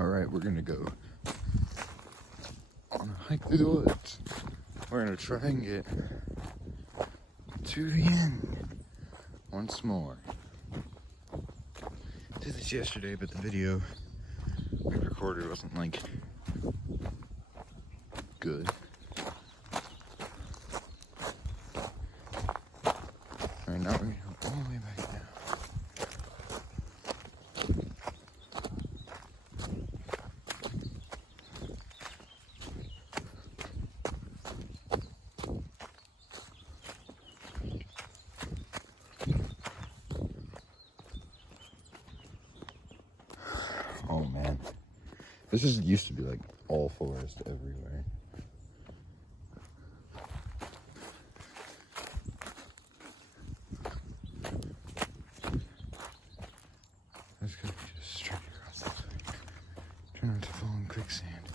Alright, we're gonna go on a hike through the woods. We're gonna try and get to the end once more. Did this yesterday, but the video we recorded wasn't like good. Alright, now we're gonna go all the way back down. Oh man, this used to be like all forest everywhere. Let's go just straight across this way. Try not to fall in quicksand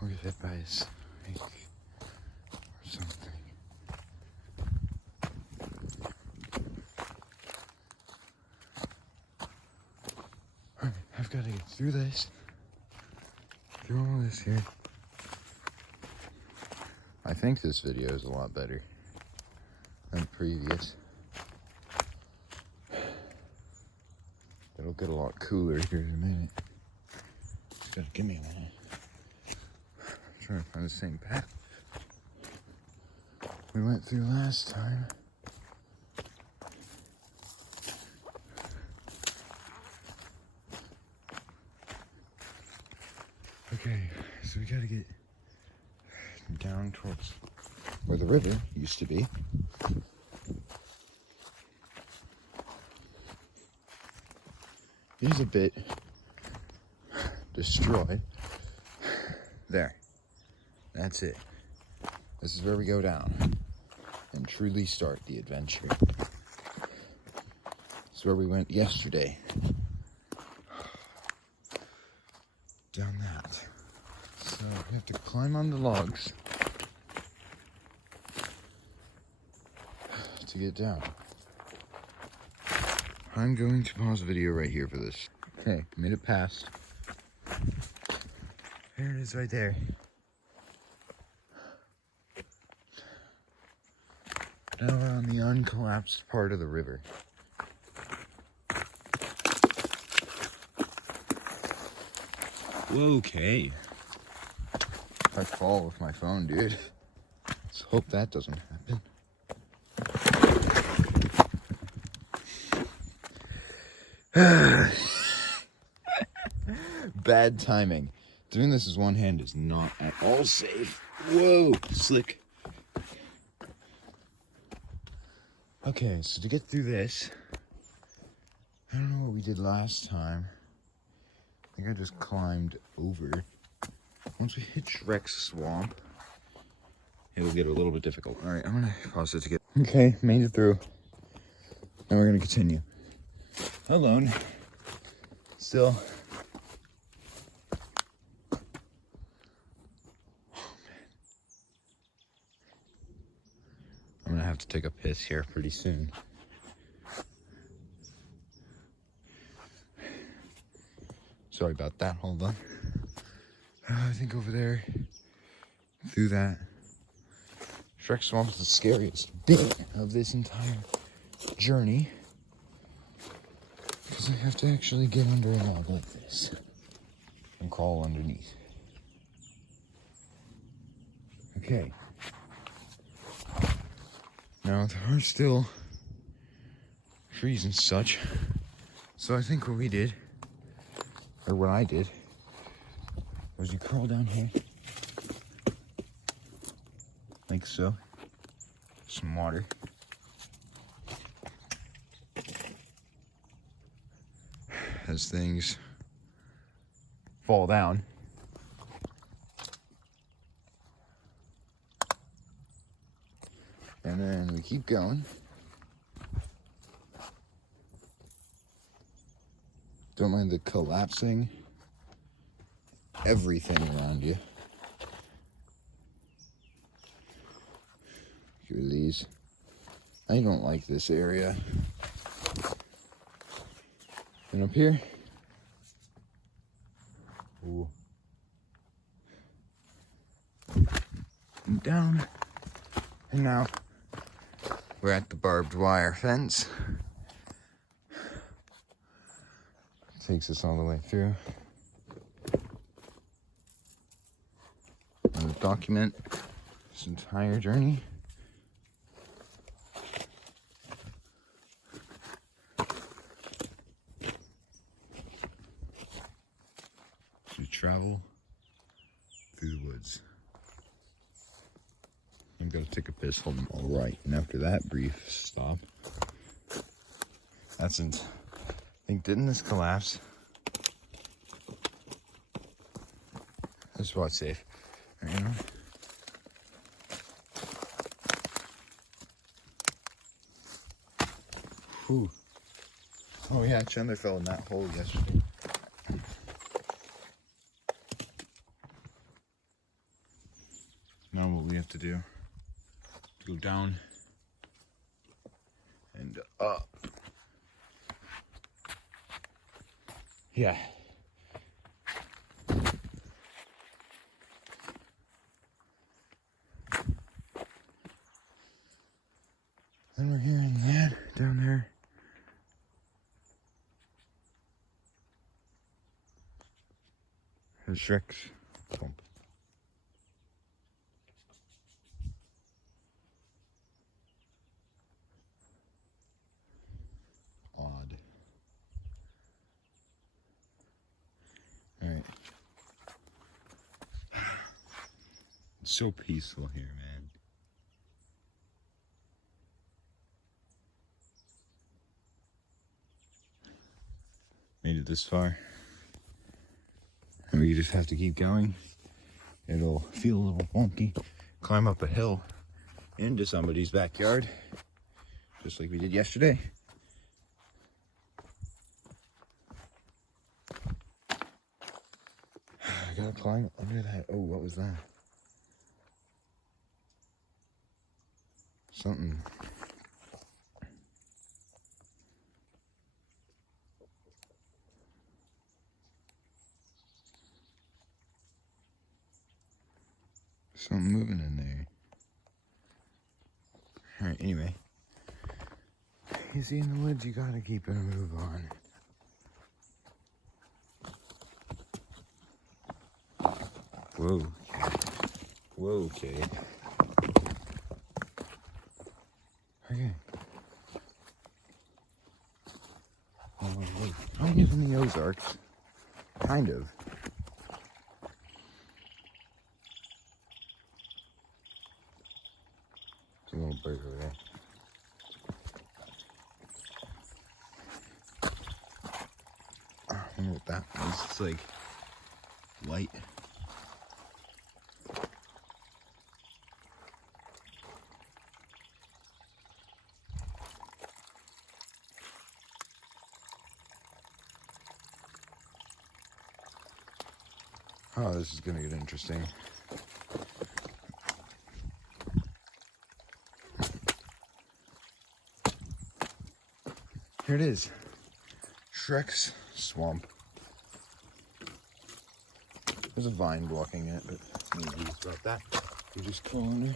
or get hit by a snake or something. Alright, I've got to get through this. Through all this here. I think this video is a lot better than previous. It'll get a lot cooler here in a minute. Just gotta give me a minute. I'm trying to find the same path we went through last time. Okay, so we gotta get down towards where the river used to be. He's a bit destroyed. There. That's it. This is where we go down and truly start the adventure. This is where we went yesterday. Down that. So we have to climb on the logs to get down. I'm going to pause the video right here for this. Okay, made it past. There it is right there. Now we're on the uncollapsed part of the river. Okay. If I fall with my phone, dude. Let's hope that doesn't happen. Bad timing. Doing this with one hand is not at all safe. Whoa, slick. Okay, so to get through this, I don't know what we did last time. I think I just climbed over. Once we hit Shrek's swamp, it'll get a little bit difficult. All right, I'm gonna pause it to get. Okay, made it through. Now we're gonna continue. Alone. Still. I'm gonna have to take a piss here pretty soon. Sorry about that, hold on. I think over there, through that. Shrek Swamp is the scariest bit of this entire journey. Because I have to actually get under a log like this and crawl underneath. Okay. Now there are still trees and such. So I think what we did, or what I did, was you crawl down here. Like so. Some water. As things fall down. And then we keep going. Don't mind the collapsing everything around you. Here are these. I don't like this area. And up here, Ooh. And down. And now we're at the barbed wire fence. Takes us all the way through. And document this entire journey. We travel through the woods. I'm gonna take a piss, hold them all right. And after that brief stop, I think, didn't this collapse? This spot's safe. Right now. Whew. Oh yeah, Chandler fell in that hole yesterday. Now what we have to do, go down and up. Yeah. Then we're hearing that down there. There's Shrek's pump. Odd. Alright. It's so peaceful here, man. Made it this far. And we just have to keep going. It'll feel a little wonky. Climb up a hill into somebody's backyard. Just like we did yesterday. I gotta climb under that. Oh, what was that? Something. Something moving in there. Alright, anyway. You see, in the woods, you gotta keep it a move on. Whoa. Whoa, kid. Okay. I'm in the Ozarks. Kind of. There's a little bird over there. I don't know what that was. It's like light. Oh, this is gonna get interesting. Here it is. Shrek's swamp. There's a vine blocking it, but maybe it's about that. You just crawl under.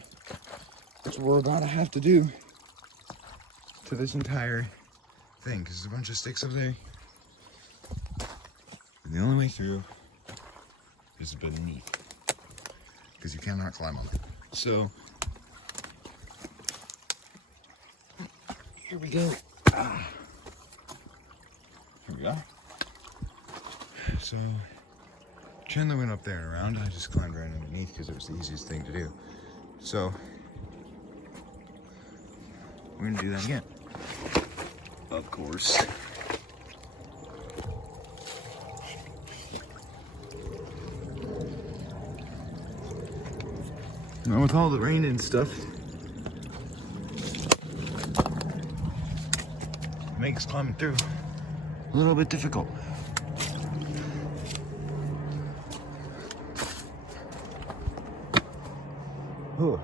That's what we're about to have to do to this entire thing, because there's a bunch of sticks up there. And the only way through is beneath, because you cannot climb on it. So, here we go. Here we go. So, Chandler went up there and around. I just climbed right underneath because it was the easiest thing to do. So, we're gonna do that again. Of course. Now with all the rain and stuff, it makes climbing through a little bit difficult. Oh,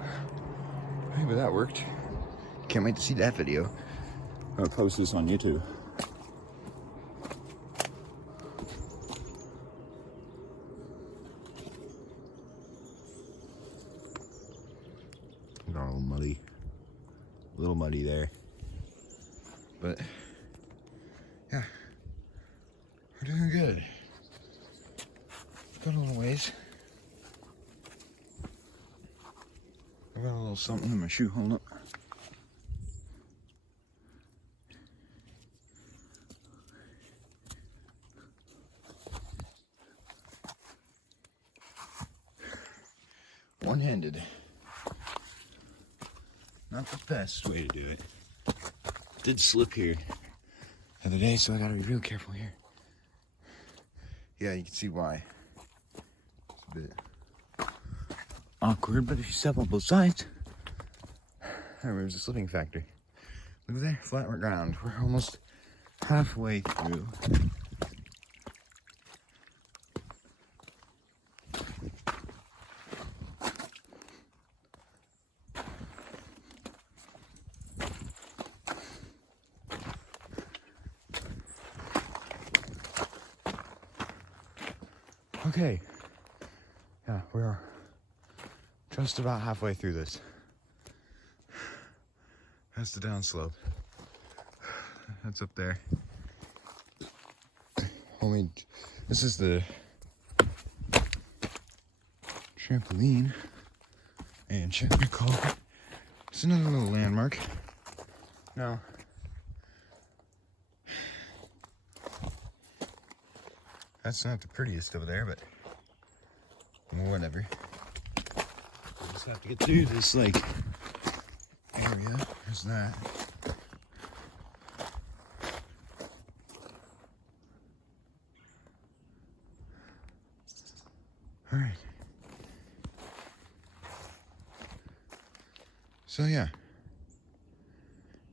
maybe that worked. Can't wait to see that video. I'll post this on YouTube. all muddy. A little muddy there. But, yeah. We're doing good. Got a little ways. I got a little something in my shoe. Hold up. One-handed. Not the best way to do it. Did slip here the other day, so I gotta be real careful here. Yeah, you can see why. It's a bit awkward, but if you step on both sides, there was a slipping factor. Look there, flat ground. We're almost halfway through. Okay, yeah, we are just about halfway through this. That's the downslope. That's up there. This is the trampoline and technical. It's another little landmark. Now, that's not the prettiest over there, but whatever. We just have to get through this, like, area. There's that. All right. So, yeah.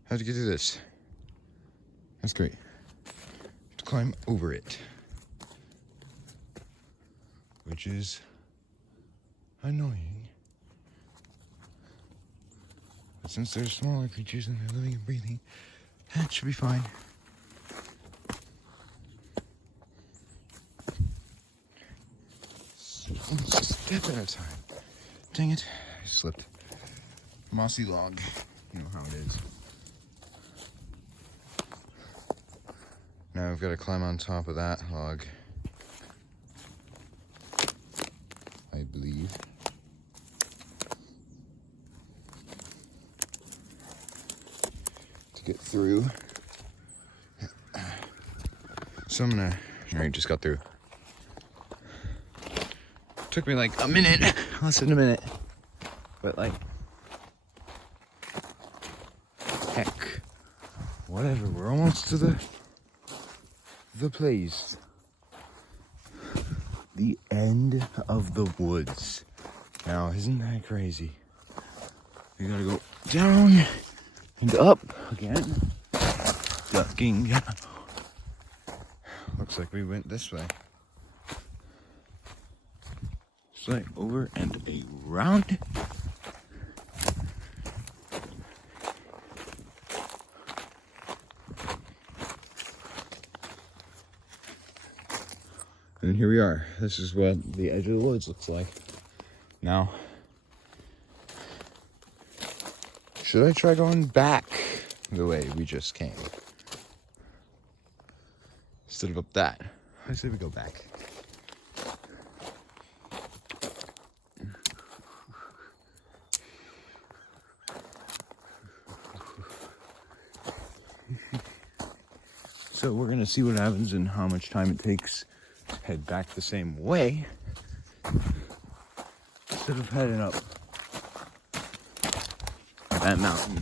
How'd you get through this? That's great. To climb over it. Which is annoying. But since they're smaller creatures and they're living and breathing, that should be fine. One step at a time. Dang it, I slipped. Mossy log. You know how it is. Now I've got to climb on top of that log. I believe. To get through. So I'm gonna, alright, just got through. Took me like a minute, less than a minute. But like, heck, whatever, we're almost to the place. The end of the woods. Now, isn't that crazy? You gotta go down and up again. Ducking. Looks like we went this way. It's like over and around. And here we are. This is what the edge of the woods looks like. Now, should I try going back the way we just came? Instead of up that. I say we go back. So we're gonna see what happens and how much time it takes to head back the same way instead of heading up that mountain.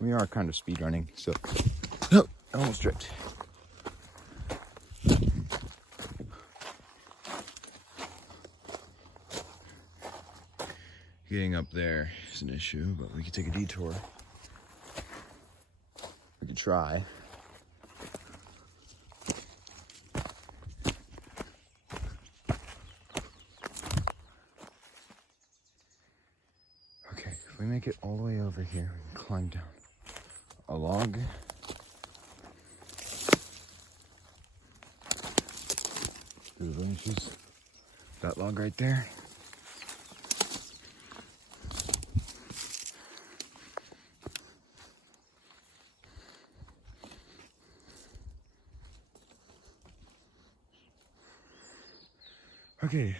We are kind of speed running, so oh, almost tripped. Getting up there is an issue, but we could take a detour. We could try. Okay, if we make it all the way over here, we can climb down a log. Through the branches. That log right there. Okay.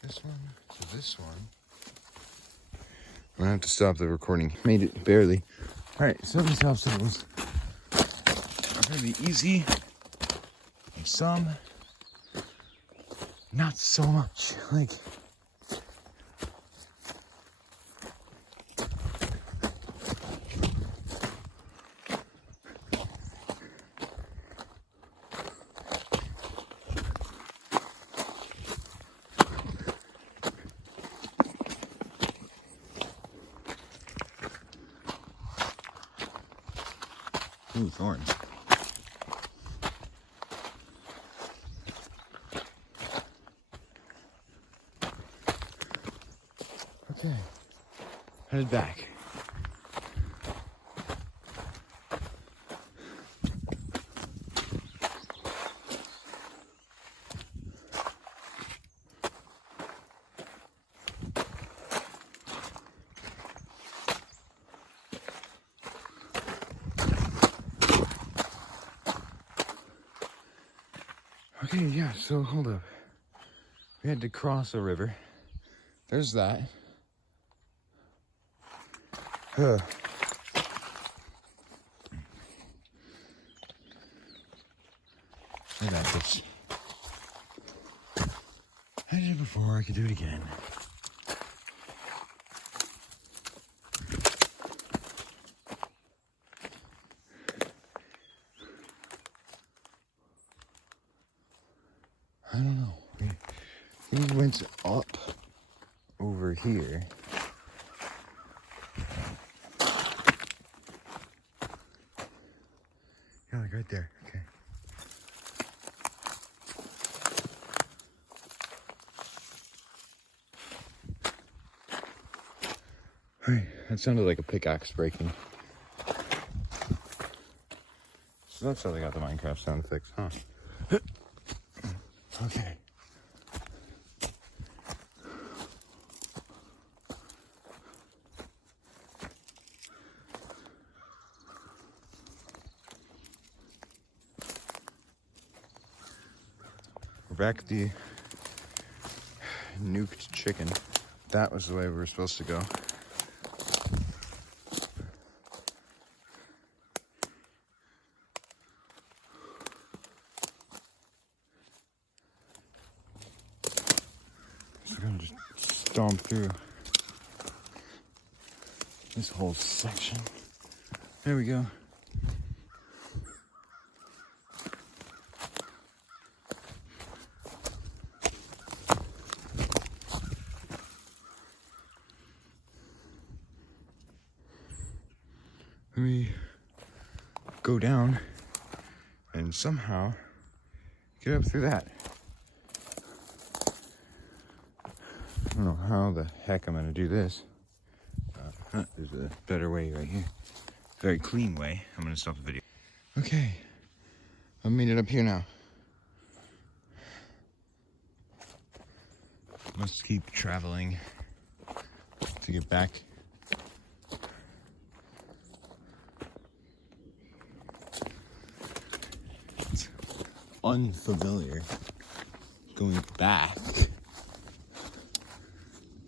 This one to this one. I'm gonna have to stop the recording. Made it barely. Alright, so these obstacles are gonna be easy. And some, not so much. Like, ooh, thorns. Okay, headed back. Okay, yeah, so hold up. We had to cross a river. There's that. Huh. I got this. I did it before, I could do it again. I don't know. We went up over here. Yeah, like right there. Okay. Alright, that sounded like a pickaxe breaking. So that's how they got the Minecraft sound effects, huh? Okay. We're back at the nuked chicken. That was the way we were supposed to go. So we're gonna just stomp through this whole section. There we go. Let me go down and somehow get up through that. I don't know how the heck I'm gonna do this. There's a better way right here. Very clean way. I'm gonna stop the video. Okay, I've made it up here now. Must keep traveling to get back. It's unfamiliar going back.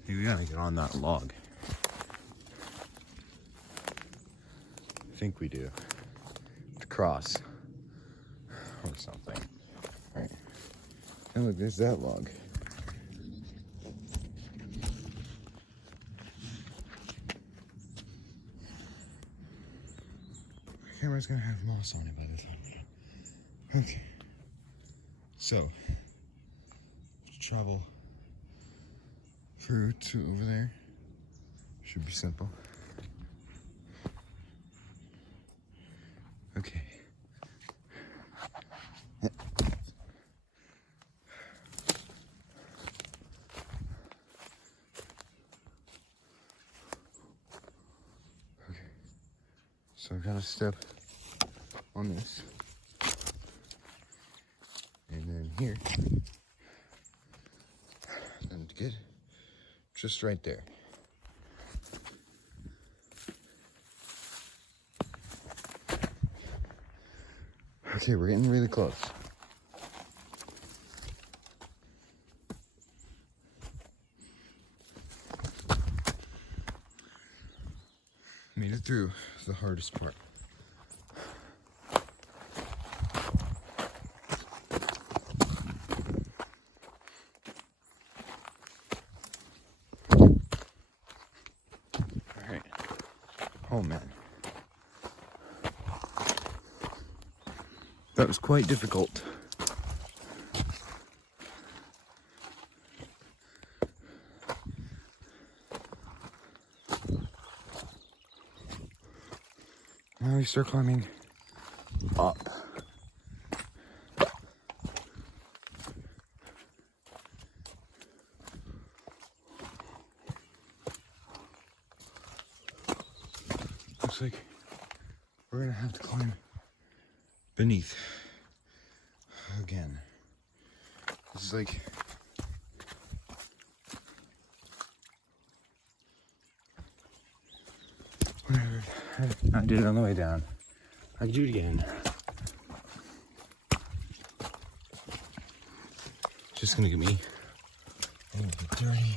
Hey, we gotta get on that log. I think we do. To cross. Or something. Alright. And look, there's that log. My camera's gonna have moss on it by the time. Okay. So, travel through to over there. Should be simple. Okay. Okay. So I gotta step on this. And then here. And get just right there. Okay, we're getting really close. through the hardest part. Alright. Oh man. That was quite difficult. Now we start climbing up. Looks like we're gonna have to climb beneath again. This is like whatever. I did it on the way down. I can do it again. Just gonna get me a little bit dirty,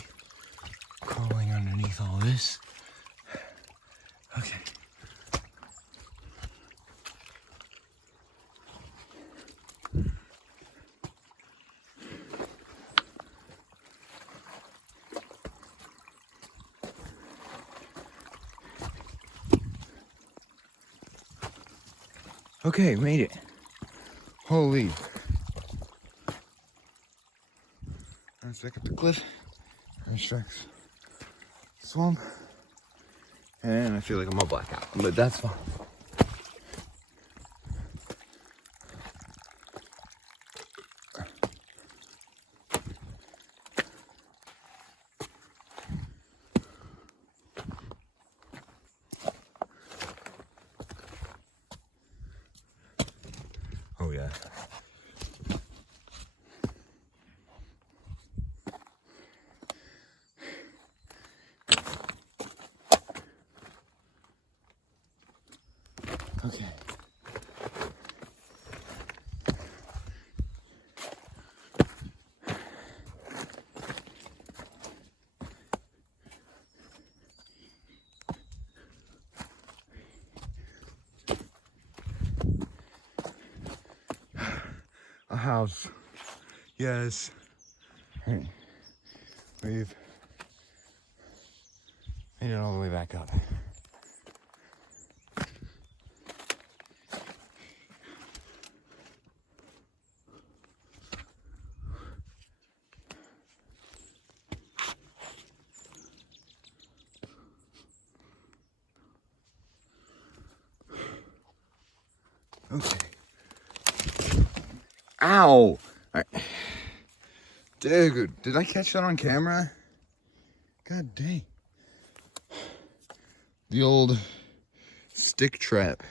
crawling underneath all this. Okay. Okay, made it. Holy. Let's back up the cliff. There's Rex swamp. And I feel like I'm a blackout, but that's fine. Oh yeah. Okay. A house. Yes. Right. We've made it all the way back up. Okay. Ow! All right. Dude, did I catch that on camera? God dang. The old stick trap.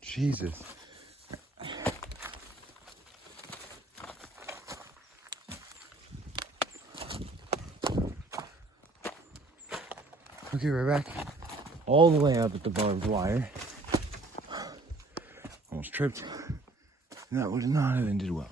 Jesus. Okay, we're back all the way up at the barbed wire. Almost tripped. That would not have ended well.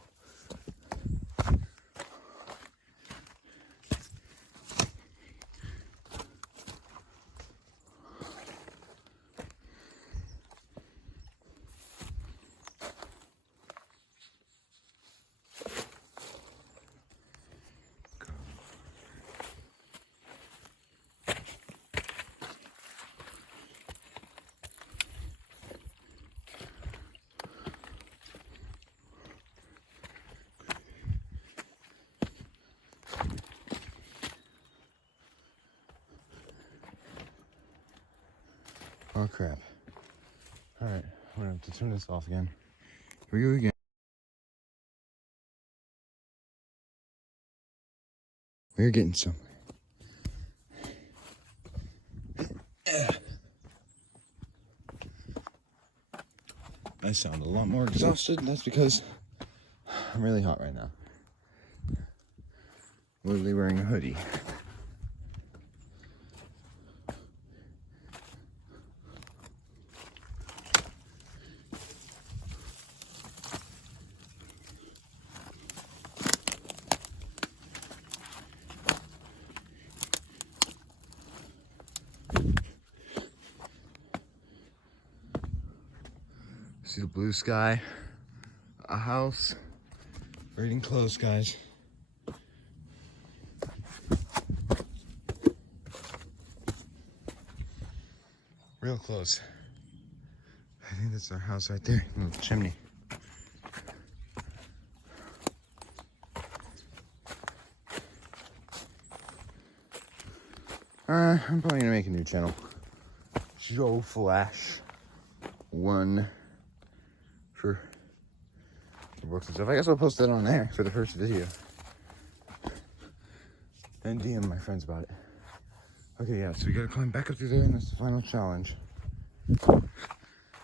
Oh crap. Alright, I'm gonna have to turn this off again. Here we go again. We're getting somewhere. I sound a lot more exhausted, and that's because I'm really hot right now. Literally wearing a hoodie. See the blue sky, a house. We're getting close, guys. Real close. I think that's our house right there, little chimney. I'm probably gonna make a new channel. Joe Flash 1 for books and stuff. I guess I'll post that on there for the first video. And DM my friends about it. Okay, yeah, so we gotta climb back up through there, and that's the final challenge.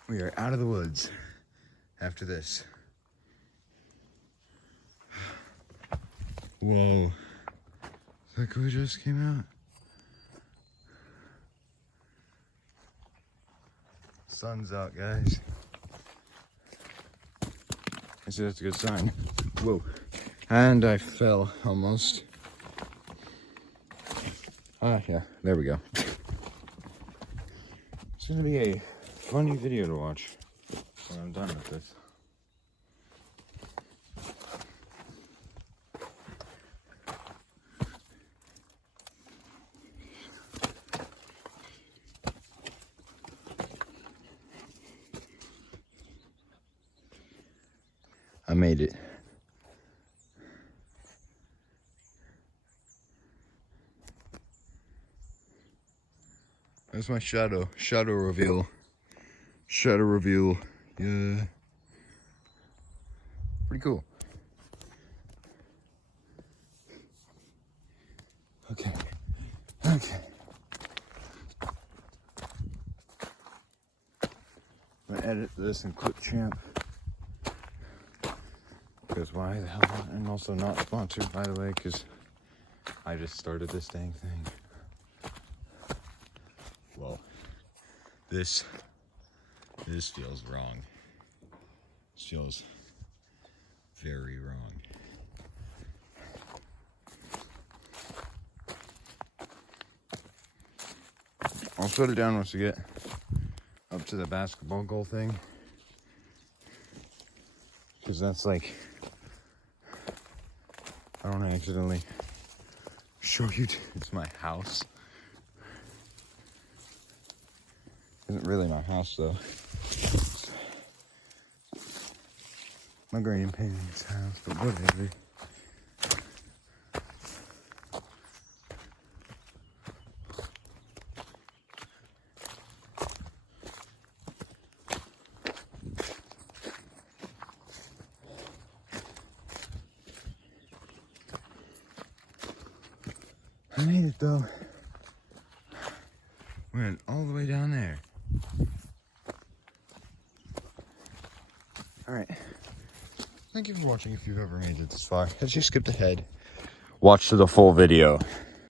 We are out of the woods after this. Whoa. Look who just came out. Sun's out, guys. I see that's a good sign. Whoa. And I fell almost. Ah, yeah, there we go. It's gonna be a funny video to watch when I'm done with this. I made it. That's my shadow reveal. Shadow reveal. Yeah. Pretty cool. Okay. Okay. I'm gonna edit this in Clipchamp. Because why the hell not? And also not sponsored, by the way, because I just started this dang thing. Well, this feels wrong. This feels very wrong. I'll shut it down once we get up to the basketball goal thing. Because that's like, I don't want to accidentally show you it's my house. Isn't really my house though. It's my grandparents' house, but whatever. I made it though. Went all the way down there. Alright. Thank you for watching if you've ever made it this far. As you skipped ahead, watch the full video.